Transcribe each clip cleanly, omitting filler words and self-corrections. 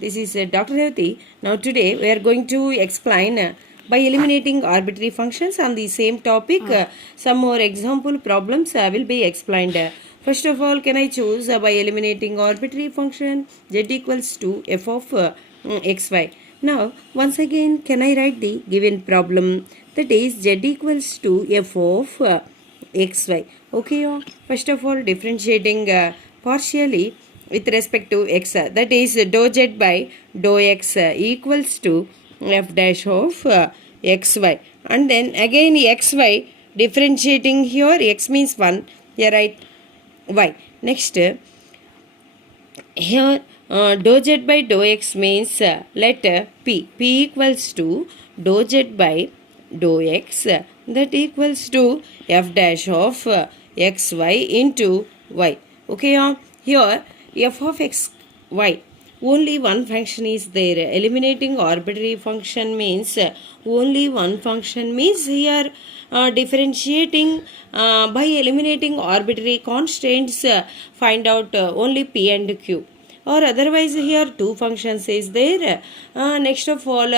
This is Dr. Revati. Now today we are going to explain by eliminating arbitrary functions on the same topic. Some more example problems will be explained. First of all, can I choose by eliminating arbitrary function z equals to f of xy. Now once again, can I write the given problem, that is z equals to f of xy. Okay, first of all, differentiating partially with respect to x, that is dou z by dou x equals to f dash of xy, and then again xy differentiating here, x means 1, here write y. Next, here dou z by dou x means let p equals to dou z by dou x, that equals to f dash of xy into y. Okay, here f of x y, only one function is there. Eliminating arbitrary function means only one function, means here differentiating by eliminating arbitrary constants, find out only p and q, or otherwise here two functions is there. Next of all,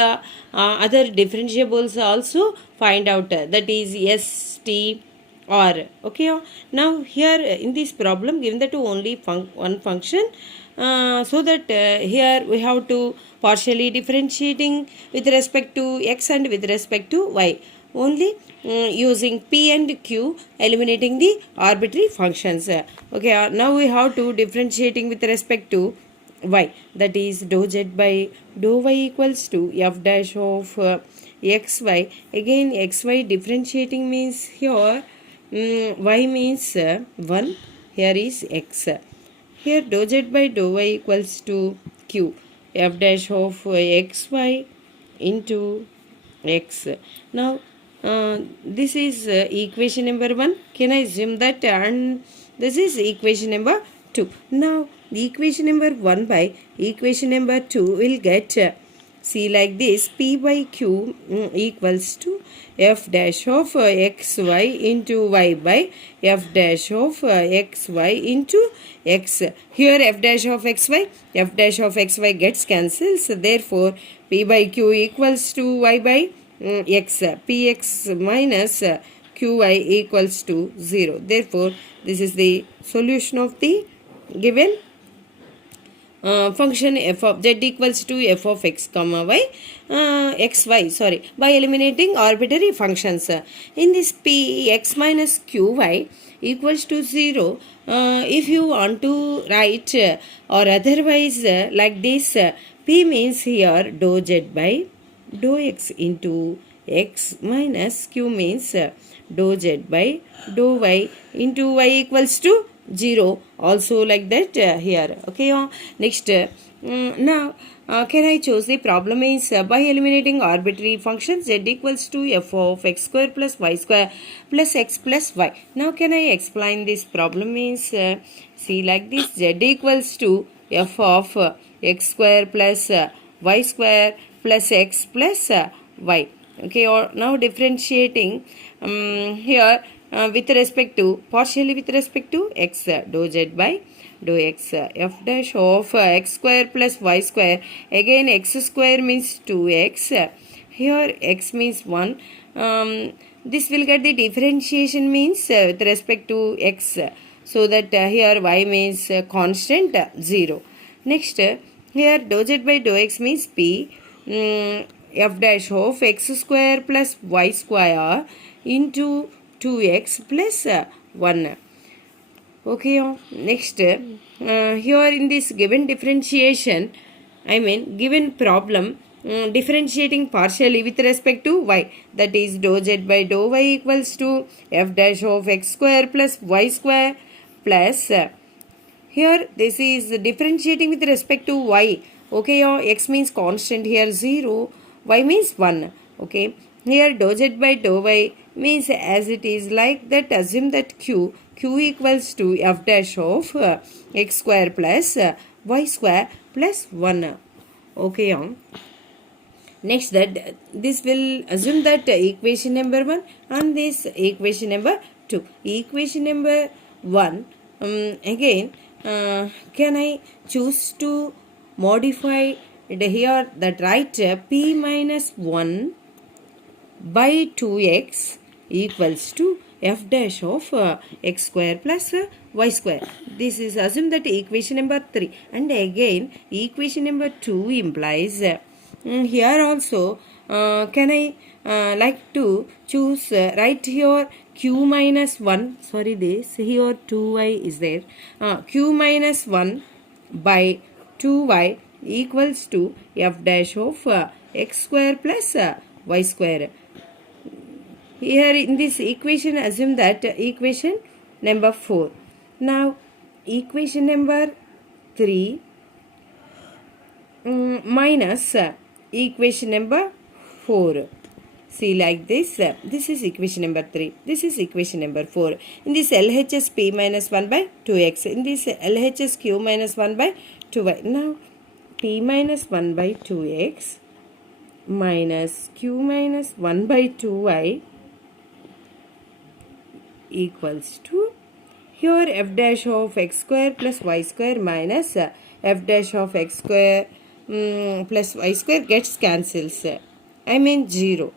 other differentiables also find out, that is s, t, or. Okay, now here in this problem, given that only one function, so that here we have to partially differentiating with respect to x and with respect to y, only using p and q, eliminating the arbitrary functions. Okay, now we have to differentiating with respect to y, that is dou z by dou y equals to f dash of xy. Again xy differentiating means here y means 1, here is x. Here dou z by dou y equals to q, f dash of xy into x. Now this is equation number 1. Can I assume that? And this is equation number 2. Now the equation number 1 by equation number 2 will get see like this: p by q equals to f dash of xy into y by f dash of xy into x. Here f dash of xy gets cancelled, so therefore p by q equals to y by x, px minus qy equals to 0. Therefore this is the solution of the given function f of z equals to f of x comma y, xy, sorry, by eliminating arbitrary functions. In this p x minus qy equals to 0, if you want to write or otherwise like this, p means here dou z by dou x into x minus q means dou z by dou y into y equals to 0, also like that here. Okay, next, now can I choose the problem is by eliminating arbitrary functions z equals to f of x square plus y square plus x plus y. Now can I explain this problem is see like this: z equals to f of x square plus y square plus x plus y. Okay, or now differentiating here with respect to, partially with respect to x, dou z by dou x, f dash of x square plus y square. Again x square means 2x, here x means 1. This will get the differentiation means with respect to x, so that here y means constant 0. Next, here dou z by dou x means p f dash of x square plus y square into 2x plus 1. Okay, next, here in this given differentiation, I mean given problem, differentiating partially with respect to y, that is dou z by dou y equals to f dash of x square plus y square plus here this is differentiating with respect to y. Okay, x means constant, here 0, y means 1. Okay, here dou z by dou y means as it is like that, assume that q equals to f dash of x square plus y square plus 1. Okay, next, that this will assume that equation number 1 and this equation number 2. Equation number 1, again can I choose to modify here that right p minus 1 by 2x equals to f dash of x square plus y square. This is assume that equation number 3, and again equation number 2 implies here also can I like to choose right here q minus 1, sorry, this here 2y is there, q minus 1 by 2y equals to f dash of x square plus y square. Here in this equation assume that equation number 4. Now equation number 3 minus equation number 4. See like this. This is equation number 3. This is equation number 4. In this LHS p minus 1 by 2x. In this LHS q minus 1 by 2y. Now p minus 1 by 2x minus q minus 1 by 2y equals to here f dash of x square plus y square minus f dash of x square plus y square gets cancels. I mean 0.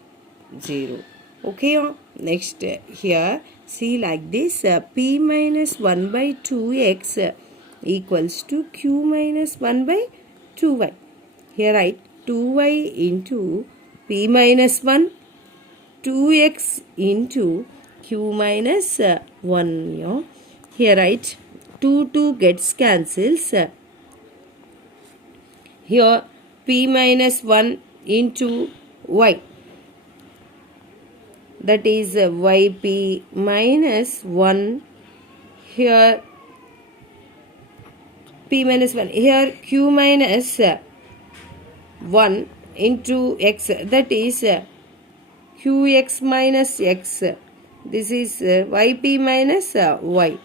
Okay. Next here see like this p minus 1 by 2x equals to q minus 1 by 2y. Here write 2y into p minus 1, 2x into q minus 1. Yeah. Here write 2 gets cancels. Here p minus 1 into y, that is yp minus 1. Here p minus 1, here q minus 1 into x, that is qx minus x. This is yp minus y.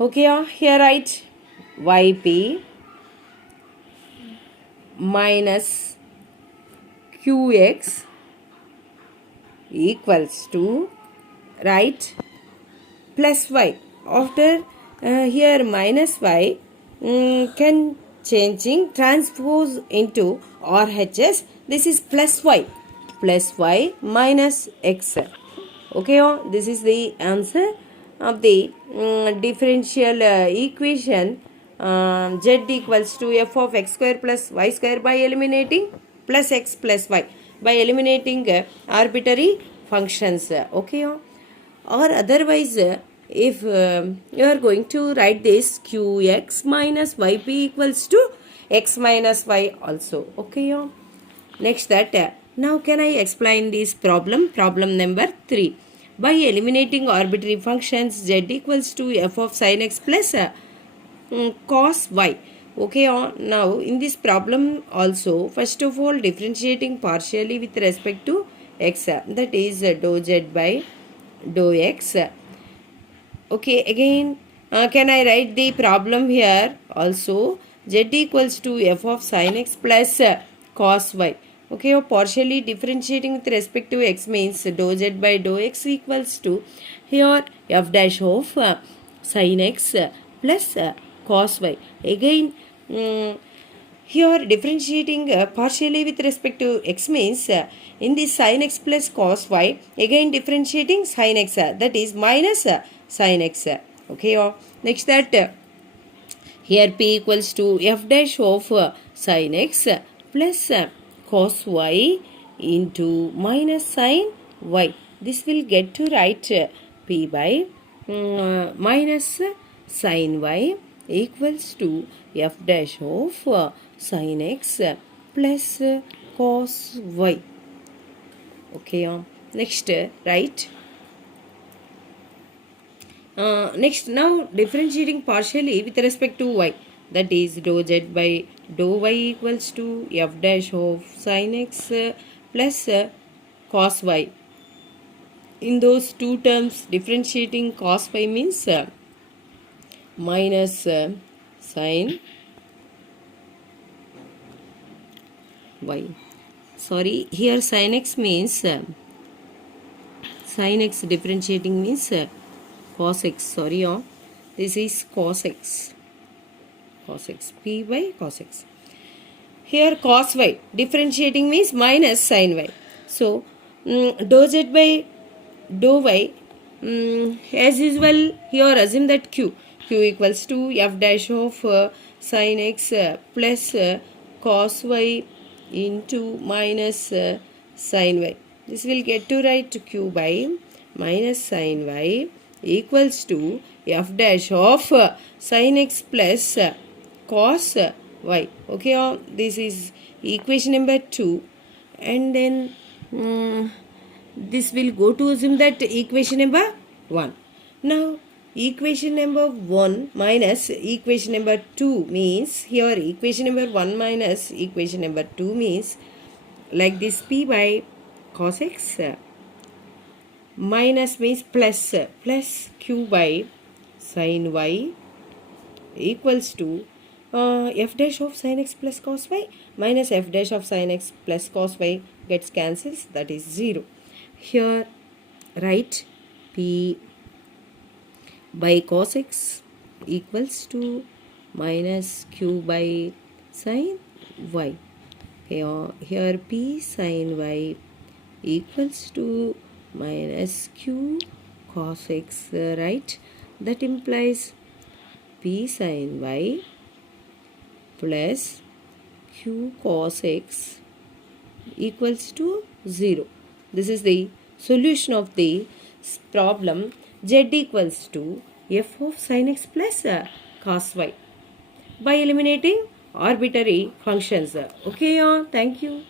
Okay, here write yp minus qx equals to right plus y. After here minus y can changing transpose into RHS. This is plus y minus x. Okay, this is the answer of the differential equation z equals to f of x square plus y square by eliminating plus x plus y, by eliminating arbitrary functions. Okay, or otherwise if you are going to write this qx minus yp equals to x minus y also. Okay, next that now can I explain this problem number 3. By eliminating arbitrary functions z equals to f of sin x plus cos y. Okay, now in this problem also first of all differentiating partially with respect to x, that is dou z by dou x. Okay, again can I write the problem here also z equals to f of sin x plus cos y. Okay, partially differentiating with respect to x means dou z by dou x equals to here f dash of sin x plus cos y. Again here differentiating partially with respect to x means in this sin x plus cos y, again differentiating sin x, that is minus sin x. Okay, next that here p equals to f dash of sin x plus cos y into minus sin y. This will get to write p by minus sin y equals to f dash of sin x plus cos y. Okay, next right. Next now differentiating partially with respect to y, that is dou z by dou y equals to f dash of sin x plus cos y. In those two terms differentiating cos y means minus sin y. Sorry, here sin x means sin x differentiating means cos x. Sorry, this is cos x. cos x, p by cos x. Here cos y, differentiating means minus sin y. So, dou z by dou y, as usual, here assume that q equals to f dash of sin x plus cos y into minus sin y. This will get to write q by minus sin y equals to f dash of sin x plus cos y. Okay, this is equation number 2, and then this will go to assume that equation number 1. Now equation number 1 minus equation number 2 means, here equation number 1 minus equation number 2 means like this, p by cos x minus means plus q by sin y equals to f dash of sin x plus cos y minus f dash of sin x plus cos y gets cancels, that is 0. Here write p by cos x equals to minus q by sin y. Here p sin y equals to minus q cos x, right? That implies p sin y plus q cos x equals to 0. This is the solution of the problem z equals to f of sin x plus cos y by eliminating arbitrary functions. Okay, thank you.